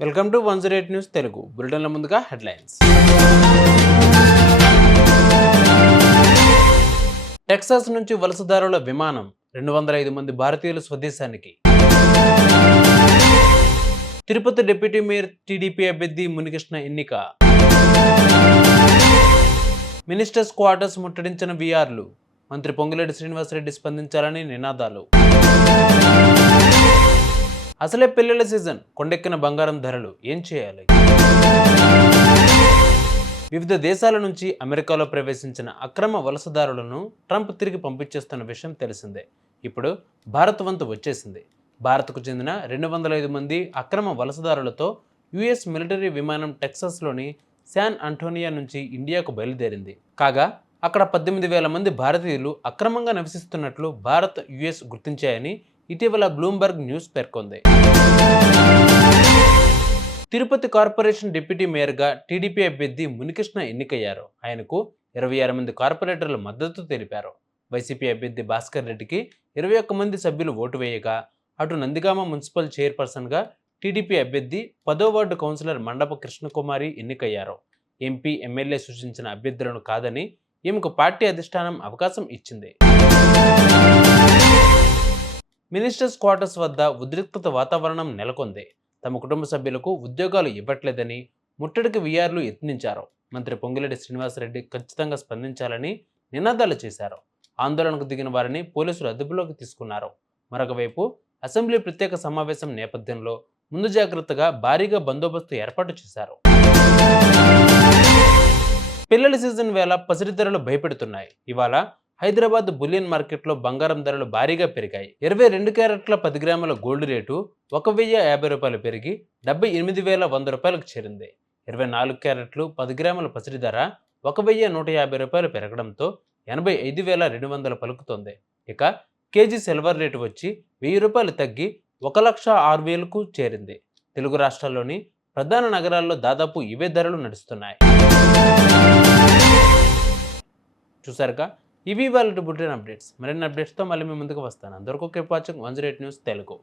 Welcome to 108 news Telugu బులెటిన్ల ముందుగా headlines. Texas నుంచి వలసదారుల విమానం 205 మంది భారతీయులు స్వదేశానికి. తిరుపతి డిప్యూటీ మేయర్ టీడీపీ అభ్యర్థి మునికృష్ణ ఎన్నిక. మినిస్టర్స్ క్వార్టర్స్ ముట్టడించిన వీఆర్లు. మంత్రి పొంగులేటి శ్రీనివాసరెడ్డి స్పందించాలని నినాదాలు. అసలే పెళ్లిళ్ల సీజన్, కొండెక్కిన బంగారం ధరలు, ఏం చేయాలి? వివిధ దేశాల నుంచి అమెరికాలో ప్రవేశించిన అక్రమ వలసదారులను ట్రంప్ తిరిగి పంపించేస్తున్న విషయం తెలిసిందే. ఇప్పుడు భారత్ వంతు వచ్చేసింది. భారత్కు చెందిన 205 మంది అక్రమ వలసదారులతో యుఎస్ మిలిటరీ విమానం టెక్సాస్లోని శాన్ అంటోనియా నుంచి ఇండియాకు బయలుదేరింది. కాగా అక్కడ 18,000 మంది భారతీయులు అక్రమంగా నివసిస్తున్నట్లు భారత్, యుఎస్ గుర్తించాయని ఇటీవల బ్లూంబర్గ్ న్యూస్ పేర్కొంది. తిరుపతి కార్పొరేషన్ డిప్యూటీ మేయర్గా టీడీపీ అభ్యర్థి మునికృష్ణ ఎన్నికయ్యారు. ఆయనకు 26 మంది కార్పొరేటర్లు మద్దతు తెలిపారు. వైసీపీ అభ్యర్థి భాస్కర్ రెడ్డికి 21 మంది సభ్యులు ఓటు వేయగా, అటు నందిగామ మున్సిపల్ చైర్పర్సన్గా టీడీపీ అభ్యర్థి 10వ వార్డు కౌన్సిలర్ మండప కృష్ణకుమారి ఎన్నికయ్యారు. ఎంపీ, ఎమ్మెల్యే సూచించిన అభ్యర్థులను కాదని ఈమెకు పార్టీ అధిష్టానం అవకాశం ఇచ్చింది. మినిస్టర్స్ క్వార్టర్స్ వద్ద ఉద్రిక్తత వాతావరణం నెలకొంది. తమ కుటుంబ సభ్యులకు ఉద్యోగాలు ఇవ్వట్లేదని ముట్టడికి వీఆర్లు యత్నించారు. మంత్రి పొంగులేటి శ్రీనివాసరెడ్డి ఖచ్చితంగా స్పందించాలని నినాదాలు చేశారు. ఆందోళనకు దిగిన వారిని పోలీసులు అదుపులోకి తీసుకున్నారు. మరొక వైపు అసెంబ్లీ ప్రత్యేక సమావేశం నేపథ్యంలో ముందు జాగ్రత్తగా భారీగా బందోబస్తు ఏర్పాటు చేశారు. పిల్లల సీజన్ వేళ పసిడి ధరలు భయపెడుతున్నాయి. ఇవాళ హైదరాబాద్ బులియన్ మార్కెట్లో బంగారం ధరలు భారీగా పెరిగాయి. 22 క్యారెట్ల 10 గ్రాముల గోల్డ్ రేటు 1,050 రూపాయలు పెరిగి 78,100 రూపాయలకు చేరింది. 24 క్యారెట్లు 10 గ్రాముల పసిడి ధర 1,150 రూపాయలు పెరగడంతో 85,200 పలుకుతోంది. ఇక కేజీ సిల్వర్ రేటు వచ్చి 1,000 రూపాయలు తగ్గి 1,06,000కు చేరింది. తెలుగు రాష్ట్రాల్లోని ప్రధాన నగరాల్లో దాదాపు ఇవే ధరలు నడుస్తున్నాయి. చూసారుగా, ఇవి వాళ్ళ బులెటిన్ అప్డేట్స్. మరిన్ని అప్డేట్స్తో మళ్ళీ మీ ముందుకు వస్తాను. అందరికీ కీప్ వాచింగ్ 108 న్యూస్ తెలుగు.